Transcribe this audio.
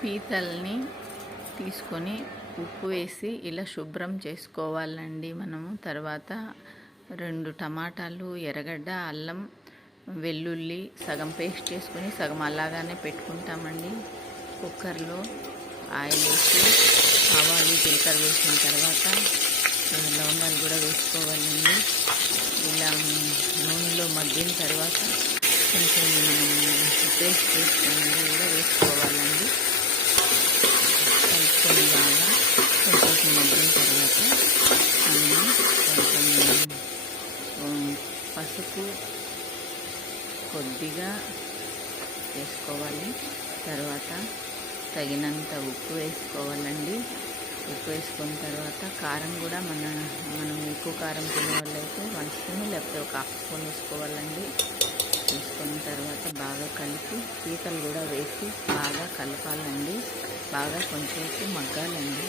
పీతల్ని తీసుకొని ఉప్పు వేసి ఇలా శుభ్రం చేసుకోవాలండి మనము. తర్వాత 2 టమాటాలు, ఎర్రగడ్డ, అల్లం, వెల్లుల్లి సగం పేస్ట్ చేసుకొని సగం అలాగానే పెట్టుకుంటామండి. కుక్కర్లో ఆయిల్ వేసి ఆవాలు, జీలకర్ర వేసిన తర్వాత లవంగాలు కూడా వేసుకోవాలండి. ఇలా నూనెలో మగ్గిన తర్వాత కొంచెం పేస్ట్ చేసుకున్నది కూడా వేసుకోవాలండి. కలుపుకొని బాగా కొంచెం మగ్గిన తర్వాత మనము కొంచెం పసుపు కొద్దిగా వేసుకోవాలి. తర్వాత తగినంత ఉప్పు వేసుకోవాలండి. ఉప్పు వేసుకున్న తర్వాత కారం కూడా మనం ఎక్కువ కారం తినే వాళ్ళైతే 1 స్పూన్ లేకపోతే ఒక 1/2 స్పూన్ వేసుకోవాలండి. వేసుకున్న తర్వాత బాగా కలిపి పీతలు కూడా వేసి బాగా కలపాలండి. బాగా కొంచెంసేపు మగ్గాలండి.